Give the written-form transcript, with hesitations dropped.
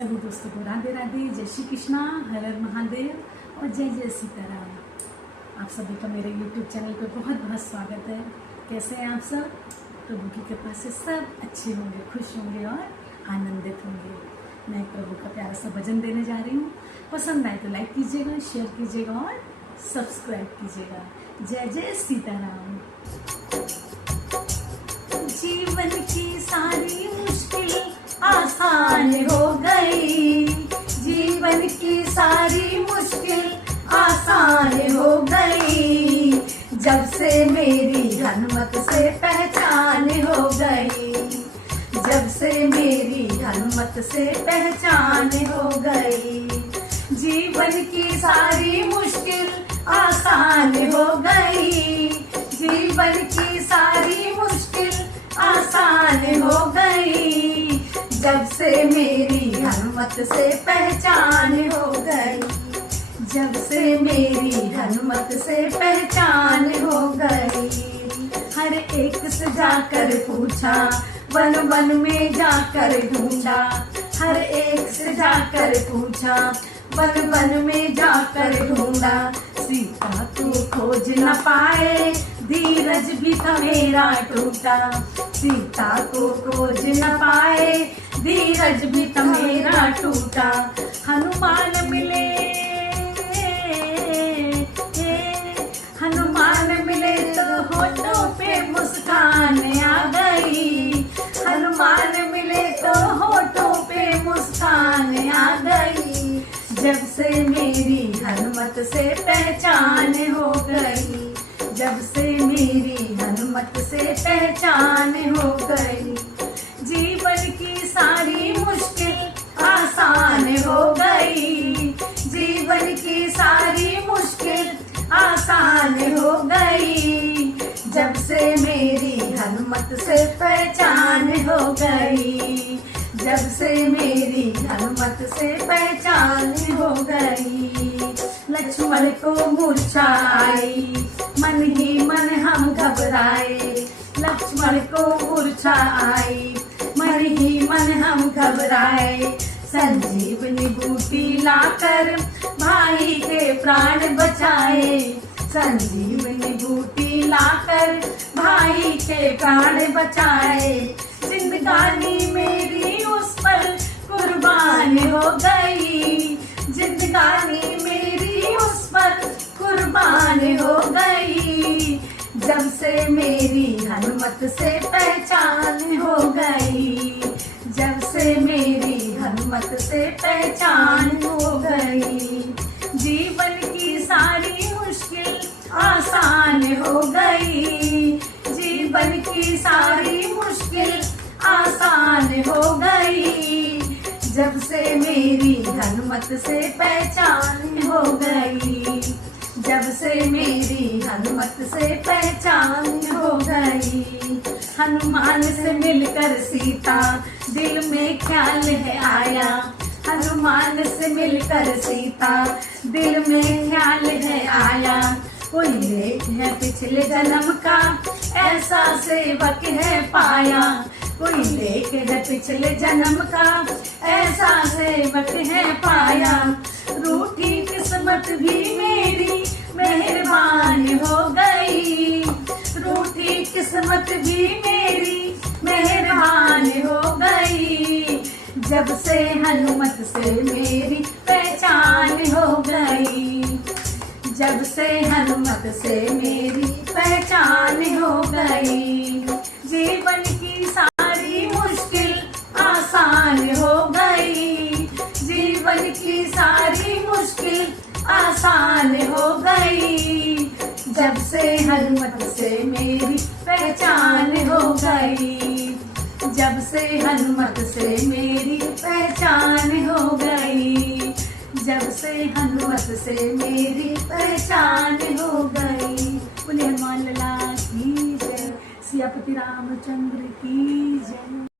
सभी दोस्तों को राधे राधे, जय श्री कृष्णा, हर हर महादेव और जय जय सीताराम। आप सभी का मेरे YouTube चैनल पे बहुत बहुत स्वागत है। कैसे हैं आप सब? प्रभु की कृपा से सब अच्छे होंगे, खुश होंगे और आनंदित होंगे। मैं प्रभु का प्यारा सा भजन देने जा रही हूँ। पसंद आए तो लाइक कीजिएगा, शेयर कीजिएगा और सब्सक्राइब कीजिएगा। जय जय सीताराम। जीवन की सारी मुश्किल आसान हो गई, जीवन की सारी मुश्किल आसान हो गई, जब से मेरी हनुमत से पहचान हो गई, जब से मेरी हनुमत से पहचान हो गई। जीवन की सारी मुश्किल आसान हो गई, जीवन की सारी मुश्किल आसान हो गई, जब से मेरी हनुमत से पहचान हो गई, जब से मेरी हनुमत से पहचान हो गई। हर एक से जाकर पूछा, वन वन में जाकर ढूंढा, हर एक से जाकर पूछा, वन वन में जाकर ढूंढा, सीता को खोज न पाए, धीरज भी था मेरा टूटा, सीता को खोज न पाए, धीरज भी था मेरा टूटा। हनुमान मिले, हनुमान मिले तो होठों पे मुस्कान आ गई, हनुमान मिले तो होठों पे मुस्कान आ गई, जब से मेरी हनुमत से पहचान हो गई, जब से मेरी हनुमत से पहचान हो गई। जीवन की सारी मुश्किल आसान हो गई, जीवन की सारी मुश्किल आसान हो गई, जब से मेरी हनुमत से पहचान हो गई, जब से मेरी हनुमत से पहचान हो गई। लक्ष्मण को मूर्छा आई, मन ही मन हम घबराए, लक्ष्मण को मूर्छा आई, मन ही मन हम घबराए, संजीवनी बूटी लाकर भाई के प्राण बचाए, संजीवनी बूटी लाकर भाई के प्राण बचाए, जिंदगानी मेरी उस पर कुर्बान हो गई, जिंदगानी मेरी उस पर कुर्बान हो गई, जब से मेरी हनुमत से पहचान हो गई, जब से मेरी हनुमत से पहचान हो गई। जीवन की सारी मुश्किल आसान हो गई, जीवन की सारी मुश्किल आसान हो गई, जब से मेरी हनुमत से पहचान हो गई, जब से मेरी हनुमत से पहचान हो गई। हनुमान से मिलकर सीता दिल में ख्याल है आया, हनुमान से मिलकर सीता दिल में ख्याल है आया, कोई लेख है पिछले जन्म का ऐसा सेवक है पाया, कोई लेख है पिछले जन्म का ऐसा सेवक है पाया, रूठी किस्मत भी मेरी मेहरबान हो गई, रूठी किस्मत भी मेरी मेहरबान हो गई, जब से हनुमत से मेरी पहचान हो गई, जब से हनुमत से मेरी पहचान हो गई। जीवन की सारी मुश्किल आसान हो गई, जीवन की सारी मुश्किल आसान हो गई, जब से हनुमत से मेरी पहचान हो गई, जब से हनुमत से मेरी पहचान हो गई, जब से हनुमत से मेरी पहचान हो गई। बोले हनुमान लाला की जय, सियापति रामचंद्र की जय।